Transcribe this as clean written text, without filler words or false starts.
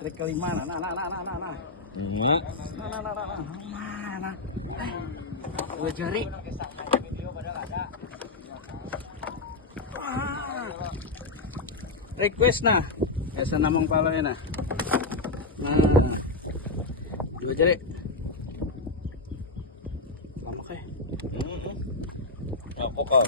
Trik kelima, nah. Iya. Mana? Dua jari. Request nah. Esa namang pala na. Nah. Dua jari. Lama kay. Apa kau?